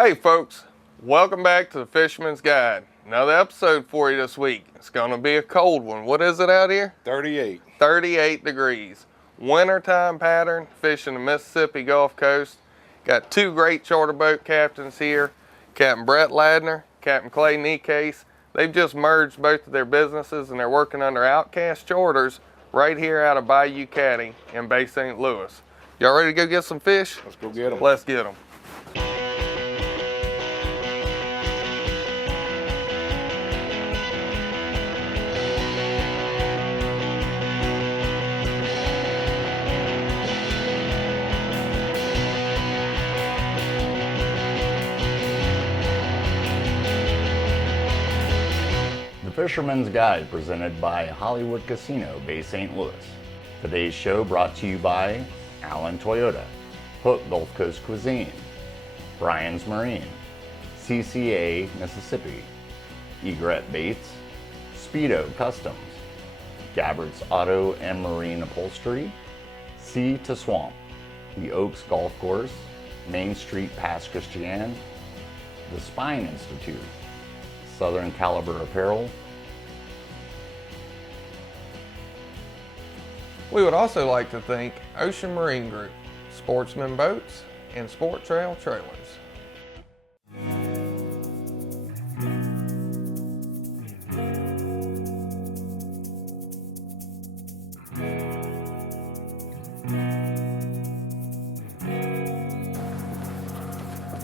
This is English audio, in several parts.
Hey folks, welcome back to the Fisherman's Guide. Another episode for you this week. It's going to be a cold one. What is it out here? 38. 38 degrees. Wintertime pattern, fishing the Mississippi Gulf Coast. Got two great charter boat captains here, Captain Brett Ladner, Captain Clay Necaise. They've just merged both of their businesses and they're working under Outcast charters right here out of Bayou, Caddy in Bay St. Louis. Y'all ready to go get some fish? Let's go get them. Let's get them. The Fisherman's Guide presented by Hollywood Casino, Bay St. Louis. Today's show brought to you by Allen Toyota, Hook Gulf Coast Cuisine, Brian's Marine, CCA Mississippi, Egret Baits, Speedo Customs, Gabbard's Auto and Marine Upholstery, Sea to Swamp, the Oaks Golf Course, Main Street Pass Christian, the Spine Institute, Southern Caliber Apparel. We would also like to thank Ocean Marine Group, Sportsman Boats, and Sport Trail Trailers.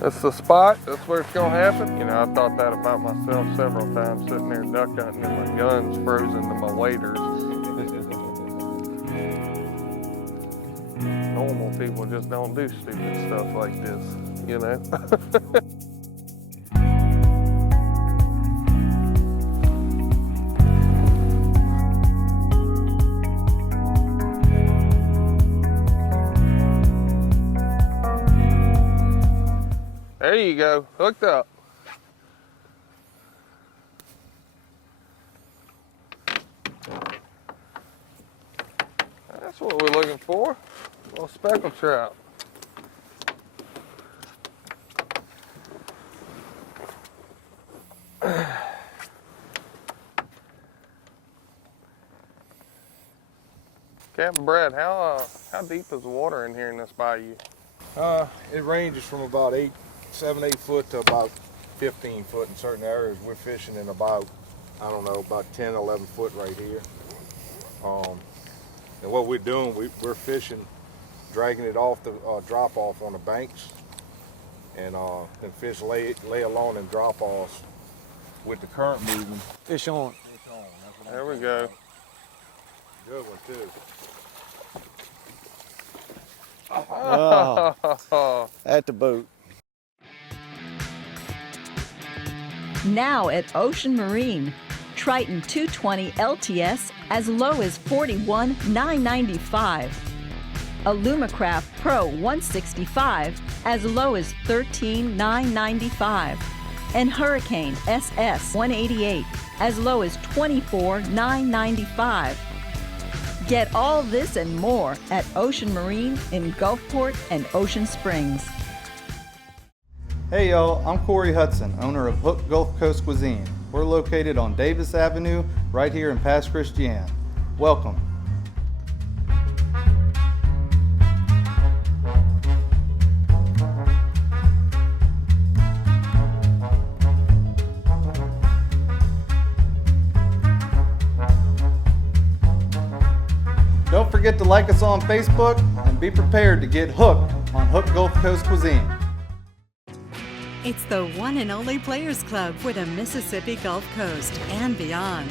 That's the spot, that's where it's gonna happen. You know, I've thought that about myself several times, sitting there duck hunting and my gun's frozen to my waders. Normal people just don't do stupid stuff like this, you know? There you go, hooked up. That's what we're looking for, a little speckled trout. Captain Brett, how deep is the water in here in this bayou? It ranges from about 7, 8 foot to about 15 foot in certain areas. We're fishing in about, I don't know, about 10, 11 foot right here. And what we're doing, we're fishing, dragging it off the drop off on the banks, and fish lay along and drop offs with the current moving. Fish on. Fish on. That's what There we go. Good one too. Oh, at the boat. Now at Ocean Marine, Triton 220 LTS as low as $41,995. Alumacraft Pro 165 as low as $13,995. And Hurricane SS 188 as low as $24,995. Get all this and more at Ocean Marine in Gulfport and Ocean Springs. Hey y'all, I'm Corey Hudson, owner of Hook Gulf Coast Cuisine. We're located on Davis Avenue, right here in Pass Christian. Welcome. Don't forget to like us on Facebook and be prepared to get hooked on Hook Gulf Coast Cuisine. It's the one and only Players Club for the Mississippi Gulf Coast and beyond.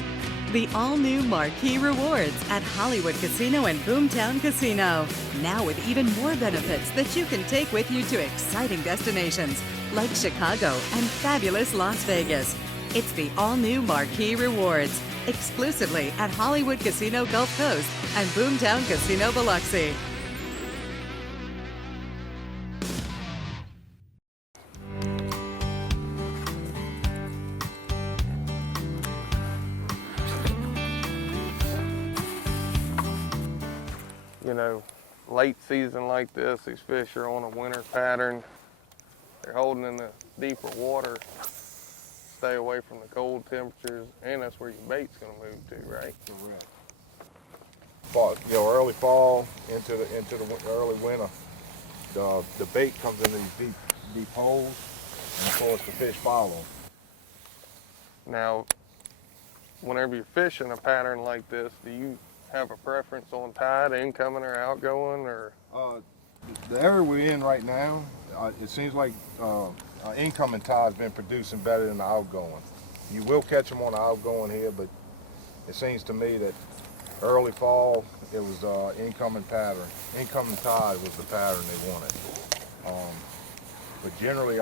The all-new Marquee Rewards at Hollywood Casino and Boomtown Casino. Now with even more benefits that you can take with you to exciting destinations like Chicago and fabulous Las Vegas. It's the all-new Marquee Rewards, exclusively at Hollywood Casino Gulf Coast and Boomtown Casino Biloxi. You know, late season like this, these fish are on a winter pattern. they're holding in the deeper water, stay away from the cold temperatures, and that's where your bait's gonna move to, right? Correct. Fall, you know, early fall into the early winter, the bait comes in these deep holes, and of course the fish follow. Now, whenever you're fishing a pattern like this, do you have a preference on tide, incoming or outgoing, or? The area we're in right now, it seems like our incoming tide's been producing better than the outgoing. You will catch them on the outgoing here, but it seems to me that early fall, it was incoming pattern. Incoming tide was the pattern they wanted. But generally,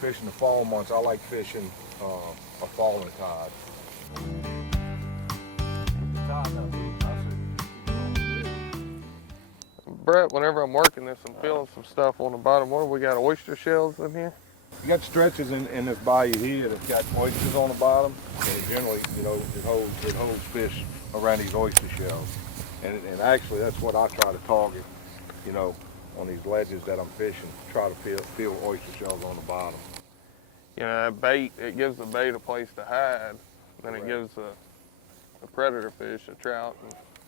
fishing the fall months, I like fishing a falling tide. Brett, whenever I'm working this, I'm feeling some stuff on the bottom. What do we got, oyster shells in here? You got stretches in this bayou here that's got oysters on the bottom, and generally, it holds fish around these oyster shells. And actually, that's what I try to target, on these ledges that I'm fishing. Try to feel oyster shells on the bottom. That bait, it gives the bait a place to hide, then it gives the predator fish, a trout,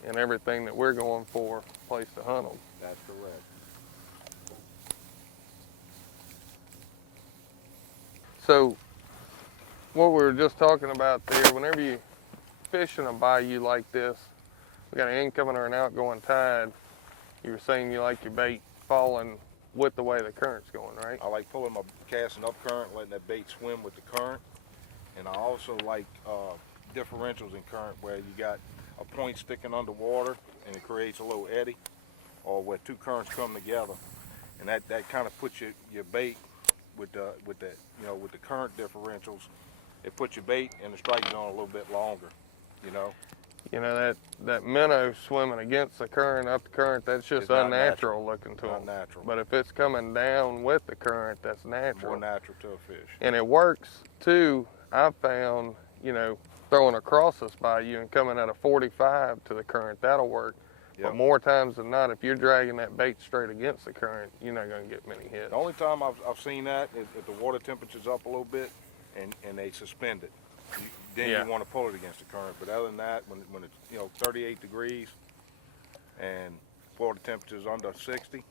and everything that we're going for, a place to hunt them. That's correct. So, what we were just talking about there, whenever you fish in a bayou like this, we got an incoming or an outgoing tide, you were saying you like your bait falling with the way the current's going, right? I like pulling my casting up current, letting that bait swim with the current. And I also like differentials in current where you got a point sticking underwater and it creates a little eddy, or where two currents come together. And that kind of puts your bait with the current differentials. It puts your bait and the strike zone a little bit longer, That minnow swimming against the current, up the current, that's just It's not unnatural looking to them. Unnatural. But if it's coming down with the current, that's natural. More natural to a fish. And it works too, I've found, throwing across this bayou and coming at a 45 to the current, that'll work. Yep. But more times than not, if you're dragging that bait straight against the current, you're not going to get many hits. The only time I've seen that is if the water temperature's up a little bit and they suspend it. Then you want to pull it against the current. But other than that, when it's 38 degrees and water temperature's under 60,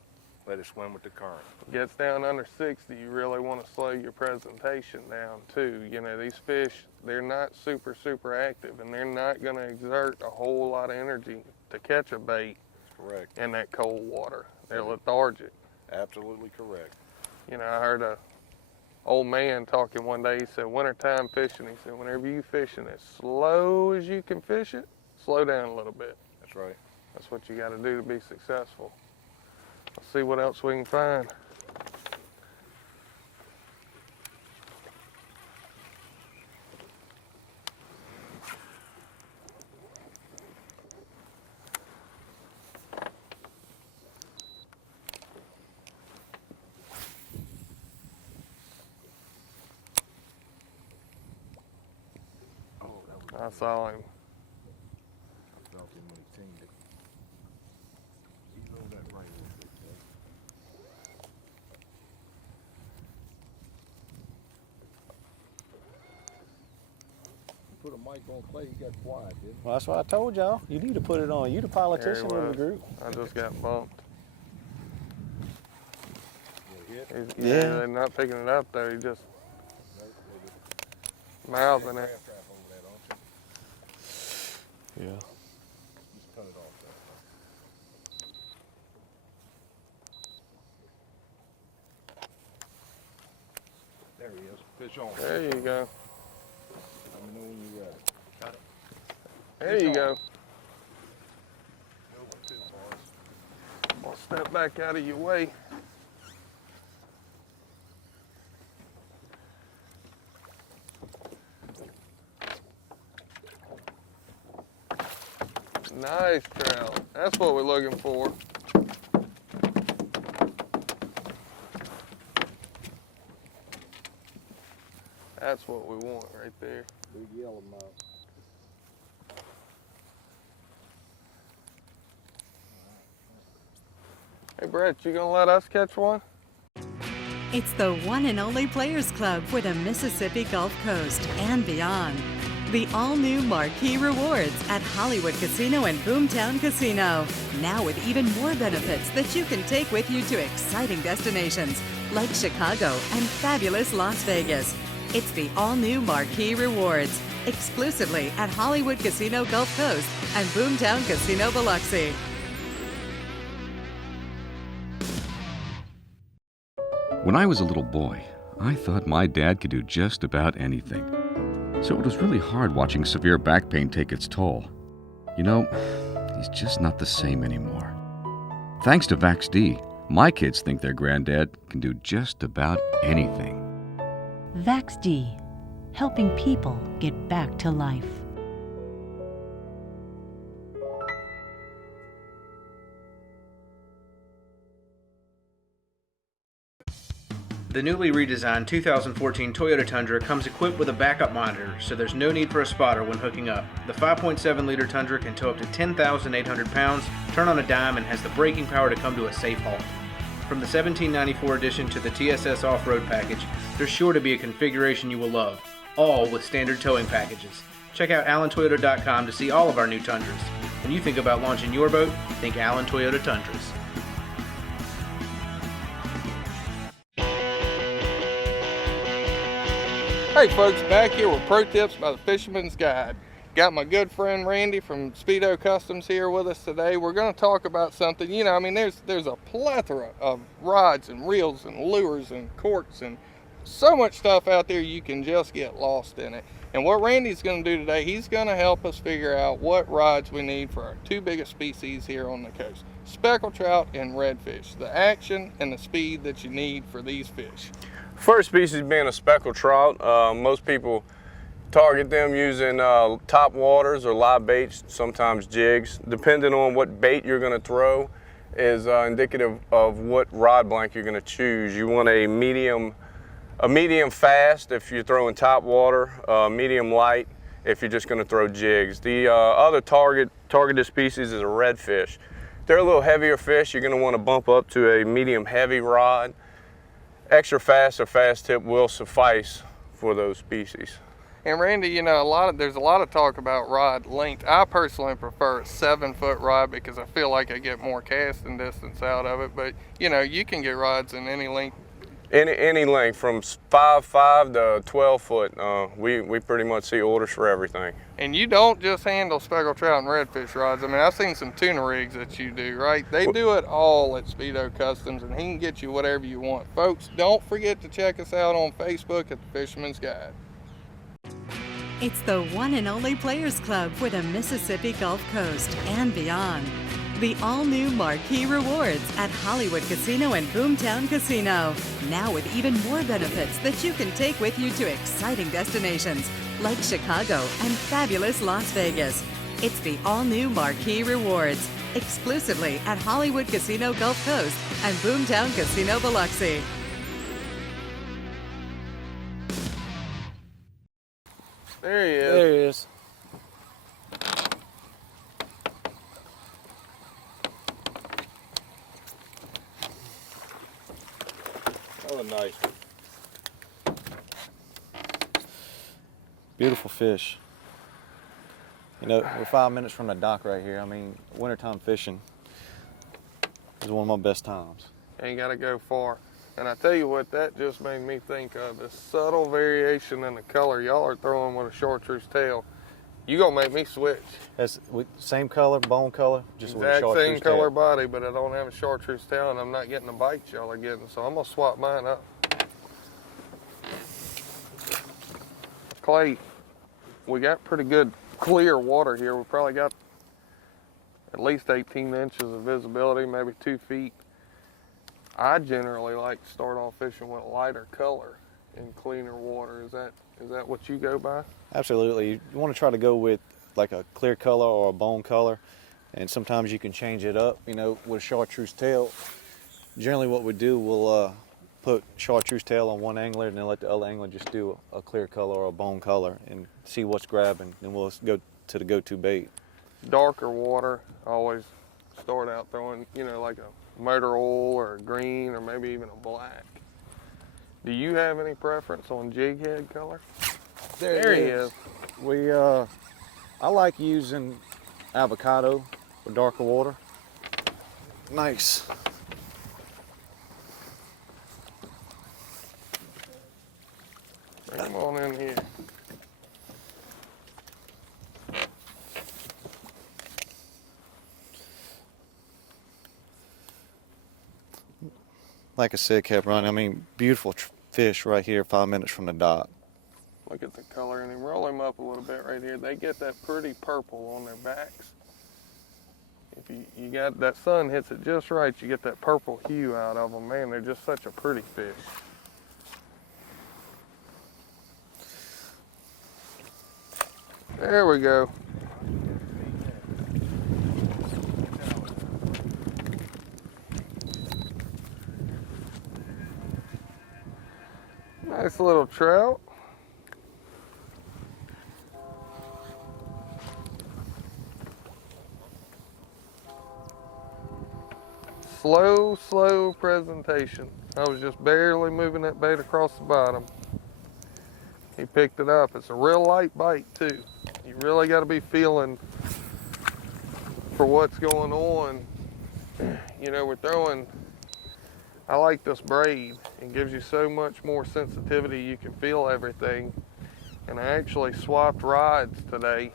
let it swim with the current. Gets down under 60, you really want to slow your presentation down too. These fish, they're not super active, and they're not going to exert a whole lot of energy to catch a bait. Correct. In that cold water. They're lethargic. Absolutely correct. I heard a old man talking one day. He said, wintertime fishing, he said, whenever you fishing as slow as you can fish it, slow down a little bit. That's right. That's what you got to do to be successful. Let's see what else we can find. I saw him. I felt him when he seen it. You know that right a little bit, Jay. You put a mic on Clay, he got quiet, didn't he? Well, that's what I told y'all. You need to put it on. You the politician of the group. I just got bumped. Yeah. They're not picking it up though. He just mouthing it. Yeah. Just cut it off there. There he is. Fish on. There you go. Let me know when you're ready. Got it. There you go. Go with 2 bars. I'll step back out of your way. Nice trout. That's what we're looking for. That's what we want right there. Big yellow mouth. Hey Brett, you gonna let us catch one? It's the one and only Players Club for the Mississippi Gulf Coast and beyond. The all-new Marquee Rewards at Hollywood Casino and Boomtown Casino. Now with even more benefits that you can take with you to exciting destinations like Chicago and fabulous Las Vegas. It's the all-new Marquee Rewards, exclusively at Hollywood Casino Gulf Coast and Boomtown Casino Biloxi. When I was a little boy, I thought my dad could do just about anything. So it was really hard watching severe back pain take its toll. You know, he's just not the same anymore. Thanks to VaxD, my kids think their granddad can do just about anything. VaxD, helping people get back to life. The newly redesigned 2014 Toyota Tundra comes equipped with a backup monitor, so there's no need for a spotter when hooking up. The 5.7-liter Tundra can tow up to 10,800 pounds, turn on a dime, and has the braking power to come to a safe halt. From the 1794 edition to the TSS Off-Road package, there's sure to be a configuration you will love, all with standard towing packages. Check out AllenToyota.com to see all of our new Tundras. When you think about launching your boat, think Allen Toyota Tundras. Hey folks, back here with Pro Tips by the Fisherman's Guide. Got my good friend Randy from Speedo Customs here with us today. We're going to talk about something, you know, I mean, there's a plethora of rods and reels and lures and corks and so much stuff out there you can just get lost in it. And what Randy's going to do today, he's going to help us figure out what rods we need for our two biggest species here on the coast, speckled trout and redfish, the action and the speed that you need for these fish. First species being a speckled trout. Most people target them using top waters or live baits, sometimes jigs. Depending on what bait you're going to throw is indicative of what rod blank you're going to choose. You want a medium fast if you're throwing top water, medium light if you're just going to throw jigs. The other targeted species is a redfish. They're a little heavier fish. You're going to want to bump up to a medium heavy rod. Extra fast or fast tip will suffice for those species. And Randy, you know, there's a lot of talk about rod length. I personally prefer a 7-foot rod because I feel like I get more casting distance out of it. But you know, you can get rods in any length. Any length from 5'5" to 12 foot. We pretty much see orders for everything. And you don't just handle speckled trout and redfish rods. I mean, I've seen some tuna rigs that you do, right? They do it all at Speedo Customs, and he can get you whatever you want. Folks, don't forget to check us out on Facebook at the Fisherman's Guide. It's the one and only Players Club for the Mississippi Gulf Coast and beyond. The all-new Marquee Rewards at Hollywood Casino and Boomtown Casino. Now with even more benefits that you can take with you to exciting destinations like Chicago and fabulous Las Vegas. It's the all-new Marquee Rewards, exclusively at Hollywood Casino Gulf Coast and Boomtown Casino Biloxi. There he is. There he is. Oh, nice. Beautiful fish. You know, we're 5 minutes from the dock right here. I mean, wintertime fishing is one of my best times. Ain't got to go far. And I tell you what, that just made me think of the subtle variation in the color y'all are throwing with a chartreuse tail. You gonna make me switch. That's same color, bone color, just with a Exact chartreuse same color tail. body, but I don't have a chartreuse tail and I'm not getting the bites y'all are getting, so I'm gonna swap mine up. Clay, we got pretty good clear water here. We probably got at least 18 inches of visibility, maybe 2 feet. I generally like to start off fishing with a lighter color in cleaner water. Is that what you go by? Absolutely. You want to try to go with like a clear color or a bone color, and sometimes you can change it up. You know, with a chartreuse tail, generally what we do, we'll put chartreuse tail on one angler and then let the other angler just do a clear color or a bone color and see what's grabbing, and we'll go to the go-to bait. Darker water, I always start out throwing, you know, like a motor oil or a green or maybe even a black. Do you have any preference on jig head color? There he is. I like using avocado for darker water. Nice. Bring them on in here. Like I said, Capt Ronnie, I mean, beautiful fish right here 5 minutes from the dock. Look at the color, and then roll them up a little bit right here. They get that pretty purple on their backs. If you got that sun hits it just right, you get that purple hue out of them. Man, they're just such a pretty fish. There we go. Nice little trout. Slow presentation. I was just barely moving that bait across the bottom. He picked it up. It's a real light bite too. You really got to be feeling for what's going on. You know, we're throwing, I like this braid. It gives you so much more sensitivity. You can feel everything. And I actually swapped rods today.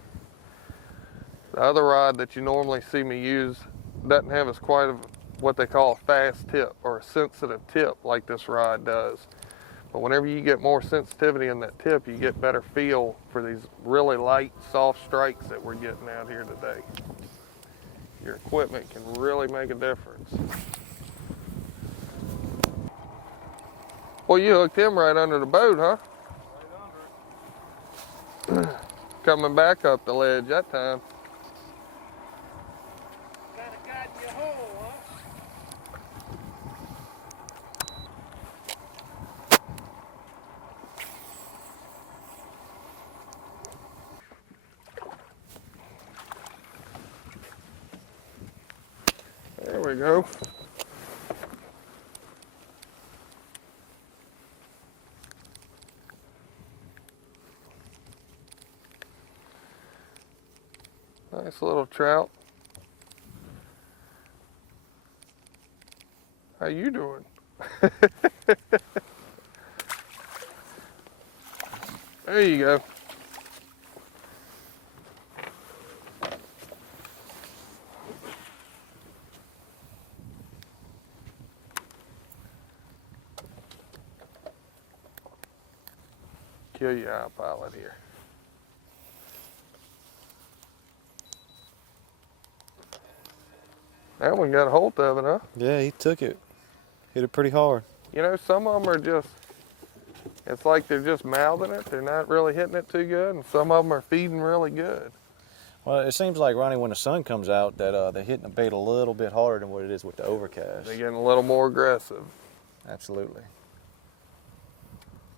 The other rod that you normally see me use doesn't have as quite of what they call a fast tip or a sensitive tip like this rod does. But whenever you get more sensitivity in that tip, you get better feel for these really light, soft strikes that we're getting out here today. Your equipment can really make a difference. Well, you hooked him right under the boat, huh? Right under it. Coming back up the ledge that time. There we go. Nice little trout. How you doing? There you go. Kill your eye pilot here. That one got a hold of it, huh? Yeah, he took it. Hit it pretty hard. You know, some of them are just, it's like they're just mouthing it. They're not really hitting it too good, and some of them are feeding really good. Well, it seems like, Ronnie, when the sun comes out, that they're hitting the bait a little bit harder than what it is with the overcast. They're getting a little more aggressive. Absolutely.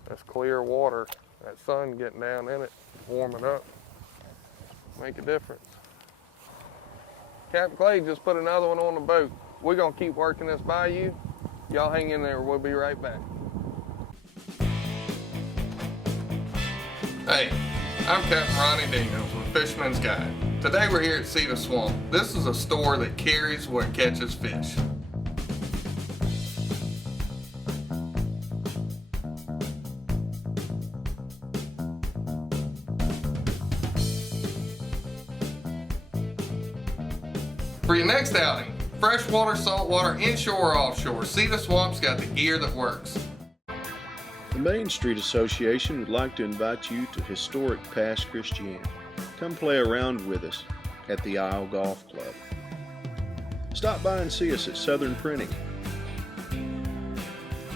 That's clear water. That sun getting down in it, warming up, make a difference. Captain Clay just put another one on the boat. We're gonna keep working this bayou. Y'all hang in there, we'll be right back. Hey, I'm Capt Ronnie with Fisherman's Guide. Today we're here at Cedar Swamp. This is a store that carries what catches fish. For your next outing, freshwater, saltwater, inshore or offshore, Cedar Swamp's got the gear that works. The Main Street Association would like to invite you to historic Pass Christian. Come play around with us at the Isle Golf Club. Stop by and see us at Southern Printing.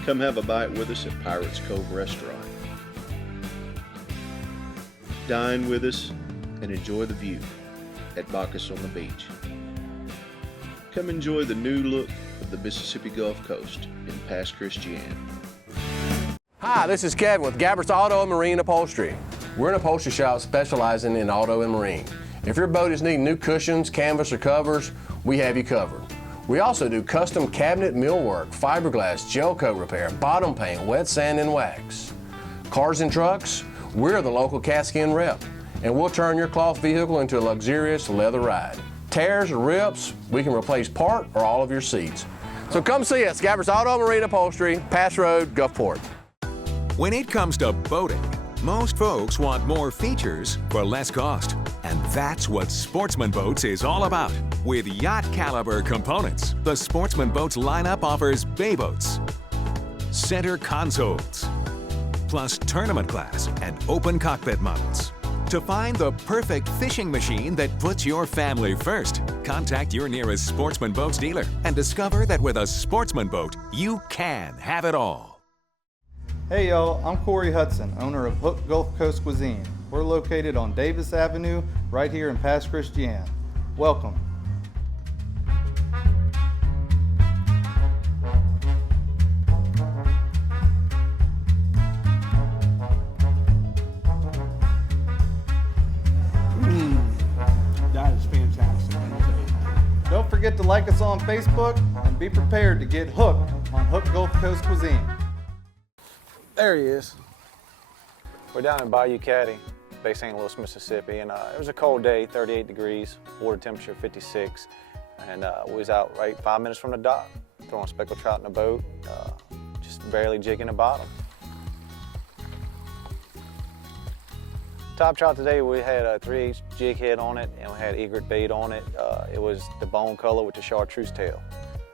Come have a bite with us at Pirates Cove Restaurant. Dine with us and enjoy the view at Bacchus on the Beach. Come enjoy the new look of the Mississippi Gulf Coast in Pass Christian. Hi, this is Kevin with Gabbert's Auto and Marine Upholstery. We're an upholstery shop specializing in auto and marine. If your boat is needing new cushions, canvas, or covers, we have you covered. We also do custom cabinet millwork, fiberglass, gel coat repair, bottom paint, wet sand, and wax. Cars and trucks, we're the local Caskin rep, and we'll turn your cloth vehicle into a luxurious leather ride. Tears or rips, we can replace part or all of your seats. So come see us, Gabbert's Auto Marine Upholstery, Pass Road, Gulfport. When it comes to boating, most folks want more features for less cost. And that's what Sportsman Boats is all about. With yacht caliber components, the Sportsman Boats lineup offers bay boats, center consoles, plus tournament class and open cockpit models. To find the perfect fishing machine that puts your family first, contact your nearest Sportsman Boats dealer and discover that with a Sportsman Boat, you can have it all. Hey y'all, I'm Corey Hudson, owner of Hook Gulf Coast Cuisine. We're located on Davis Avenue, right here in Pass Christian. Welcome. That is fantastic. Don't forget to like us on Facebook and be prepared to get hooked on Hook Gulf Coast Cuisine. There he is. We're down in Bayou, Caddy, Bay St. Louis, Mississippi, and it was a cold day, 38 degrees, water temperature 56, and we was out right 5 minutes from the dock, throwing speckled trout in a boat, just barely jigging the bottom. Top trout today, we had a 3/8 jig head on it, and we had egret bait on it. It was the bone color with the chartreuse tail.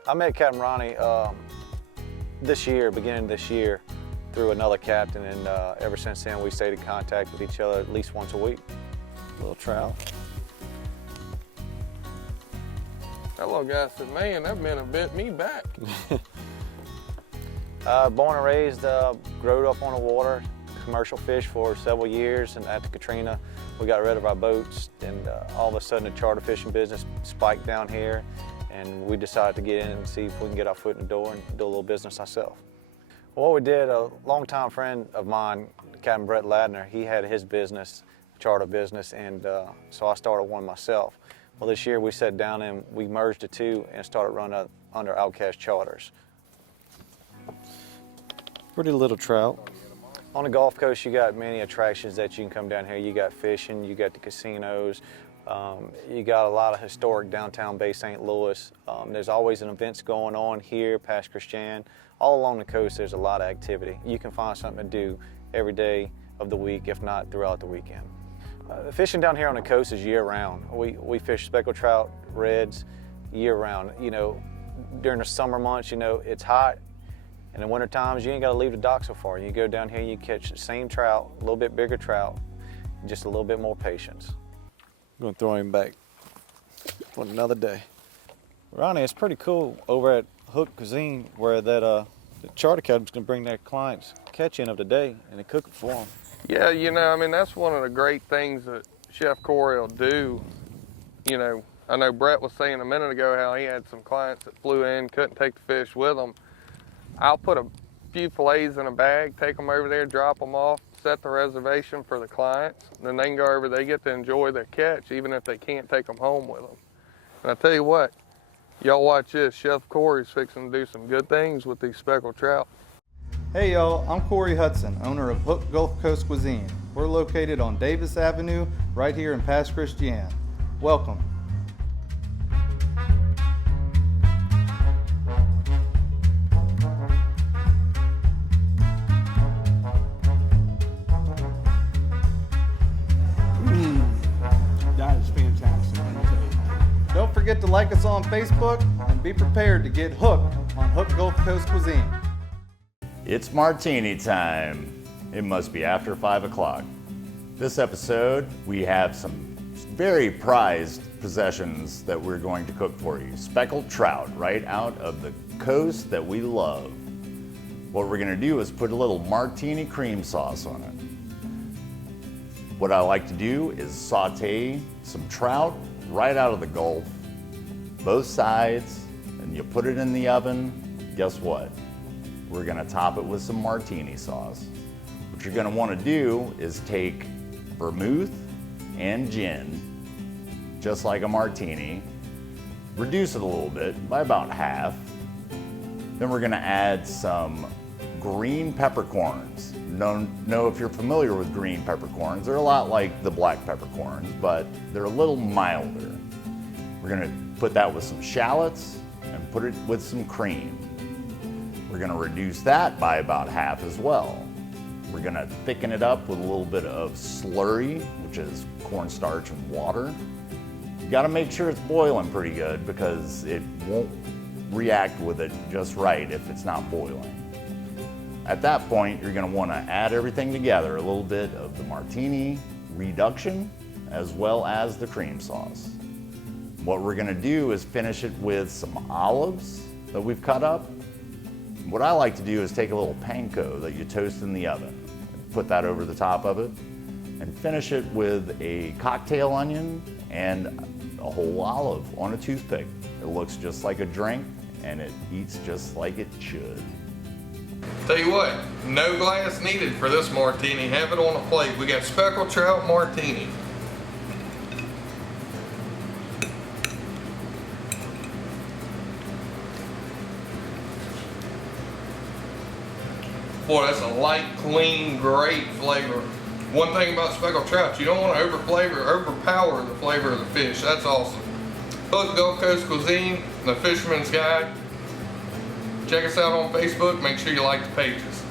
I met Capt Ronnie this year, beginning of this year, through another captain, and ever since then we stayed in contact with each other at least once a week. Little trout. That little guy said, man, that man have bit me back. Born and raised, growed up on the water, commercial fish for several years, and after Katrina we got rid of our boats, and all of a sudden the charter fishing business spiked down here, and we decided to get in and see if we can get our foot in the door and do a little business ourselves. Well, what we did, a longtime friend of mine, Captain Ladner, he had his business, charter business, and so I started one myself. Well, this year we sat down and we merged the two and started running under Outcast charters. Pretty little trout. On the Gulf Coast, you got many attractions that you can come down here. You got fishing, you got the casinos, you got a lot of historic downtown Bay St. Louis. There's always an events going on here, past Christian. All along the coast, there's a lot of activity. You can find something to do every day of the week, if not throughout the weekend. Fishing down here on the coast is year-round. We fish speckled trout, reds, year-round. You know, during the summer months, you know, it's hot. In the winter times, you ain't got to leave the dock so far. You go down here, you catch the same trout, a little bit bigger trout, just a little bit more patience. I'm going to throw him back for another day. Ronnie, it's pretty cool over at Hook Cuisine where that the charter captain's going to bring their clients catch in of the day and they cook it for them. Yeah, you know, I mean, that's one of the great things that Chef Corey will do. You know, I know Brett was saying a minute ago how he had some clients that flew in, couldn't take the fish with them. I'll put a few fillets in a bag, take them over there, drop them off, set the reservation for the clients. Then they can go over, they get to enjoy their catch, even if they can't take them home with them. And I tell you what, y'all watch this. Chef Corey's fixing to do some good things with these speckled trout. Hey y'all, I'm Corey Hudson, owner of Hook Gulf Coast Cuisine. We're located on Davis Avenue, right here in Pass Christian. Welcome. That is fantastic. Don't forget to like us on Facebook and be prepared to get hooked on Hook Gulf Coast Cuisine. It's martini time. It must be after 5 o'clock. This episode, we have some very prized possessions that we're going to cook for you. Speckled trout, right out of the coast that we love. What we're gonna do is put a little martini cream sauce on it. What I like to do is saute some trout right out of the Gulf, both sides, and you put it in the oven. Guess what? We're gonna top it with some martini sauce. What you're gonna wanna do is take vermouth and gin, just like a martini, reduce it a little bit by about half. Then we're gonna add some green peppercorns. Know if you're familiar with green peppercorns. They're a lot like the black peppercorns, but they're a little milder. We're gonna put that with some shallots and put it with some cream. We're gonna reduce that by about half as well. We're gonna thicken it up with a little bit of slurry, which is cornstarch and water. You gotta make sure it's boiling pretty good because it won't react with it just right if it's not boiling. At that point, you're gonna wanna add everything together, a little bit of the martini reduction as well as the cream sauce. What we're gonna do is finish it with some olives that we've cut up. What I like to do is take a little panko that you toast in the oven, put that over the top of it, and finish it with a cocktail onion and a whole olive on a toothpick. It looks just like a drink and it eats just like it should. Tell you what, no glass needed for this martini. Have it on a plate. We got speckled trout martini. Boy, that's a light, clean, great flavor. One thing about speckled trout, you don't want to overpower the flavor of the fish. That's awesome. Hook Gulf Coast Cuisine, the Fisherman's Guide. Check us out on Facebook. Make sure you like the pages.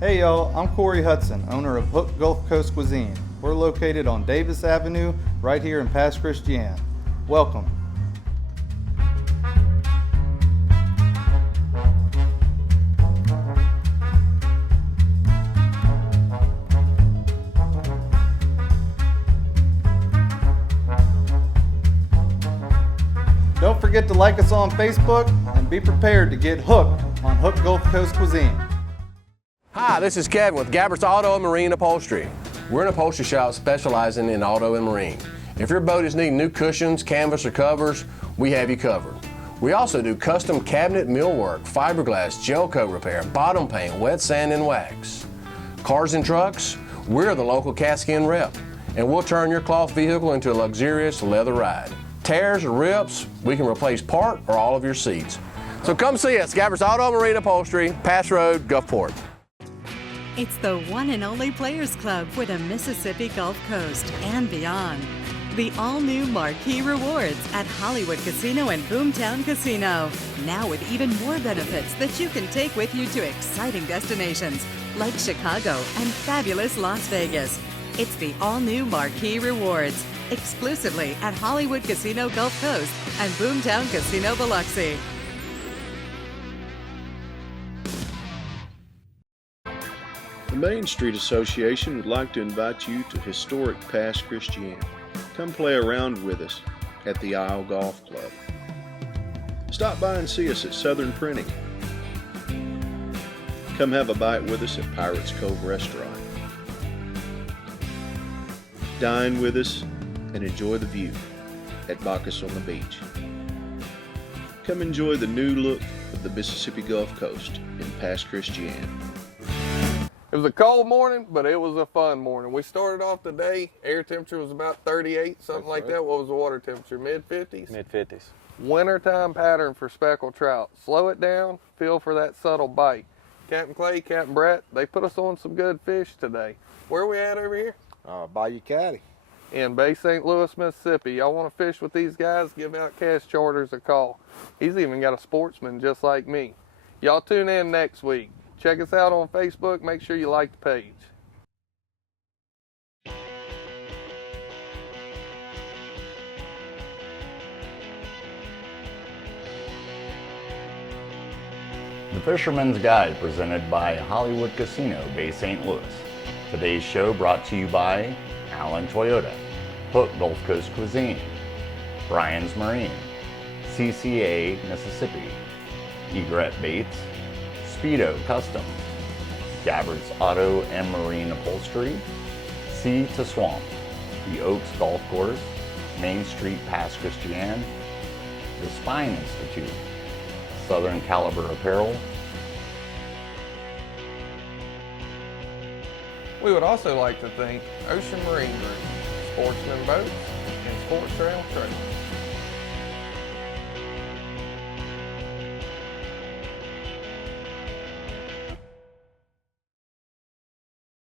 Hey y'all, I'm Corey Hudson, owner of Hook Gulf Coast Cuisine. We're located on Davis Avenue, right here in Pass Christian. Welcome. Don't forget to like us on Facebook and be prepared to get hooked on Hook Gulf Coast Cuisine. Hi, this is Kevin with Gabbert's Auto and Marine Upholstery. We're an upholstery shop specializing in auto and marine. If your boat is needing new cushions, canvas, or covers, we have you covered. We also do custom cabinet millwork, fiberglass, gel coat repair, bottom paint, wet sand, and wax. Cars and trucks, we're the local Caskin rep, and we'll turn your cloth vehicle into a luxurious leather ride. Tears or rips, we can replace part or all of your seats. So come see us, Gabbert's Auto and Marine Upholstery, Pass Road, Gulfport. It's the one and only Players Club for the Mississippi Gulf Coast and beyond. The all-new Marquee Rewards at Hollywood Casino and Boomtown Casino. Now with even more benefits that you can take with you to exciting destinations like Chicago and fabulous Las Vegas. It's the all-new Marquee Rewards, exclusively at Hollywood Casino Gulf Coast and Boomtown Casino Biloxi. The Main Street Association would like to invite you to historic Pass Christian. Come play around with us at the Isle Golf Club. Stop by and see us at Southern Printing. Come have a bite with us at Pirates Cove Restaurant. Dine with us and enjoy the view at Bacchus on the Beach. Come enjoy the new look of the Mississippi Gulf Coast in Pass Christian. It was a cold morning, but it was a fun morning. We started off the day, air temperature was about 38, something like that. What was the water temperature, mid-50s? Mid-50s. Wintertime pattern for speckled trout. Slow it down, feel for that subtle bite. Captain Clay, Captain Brett, they put us on some good fish today. Where are we at over here? Bayou Caddy. In Bay St. Louis, Mississippi. Y'all want to fish with these guys? Give Outcast Charters a call. He's even got a sportsman just like me. Y'all tune in next week. Check us out on Facebook. Make sure you like the page. The Fisherman's Guide presented by Hollywood Casino, Bay St. Louis. Today's show brought to you by Allen Toyota, Hook Gulf Coast Cuisine, Brian's Marine, CCA Mississippi, Egret Baits, Speedo Custom, Gabbert's Auto and Marine Upholstery, Sea to Swamp, the Oaks Golf Course, Main Street Pass Christian, the Spine Institute, Southern Caliber Apparel. We would also like to thank Ocean Marine Group, Sportsman Boats, and Sports Trail Trades.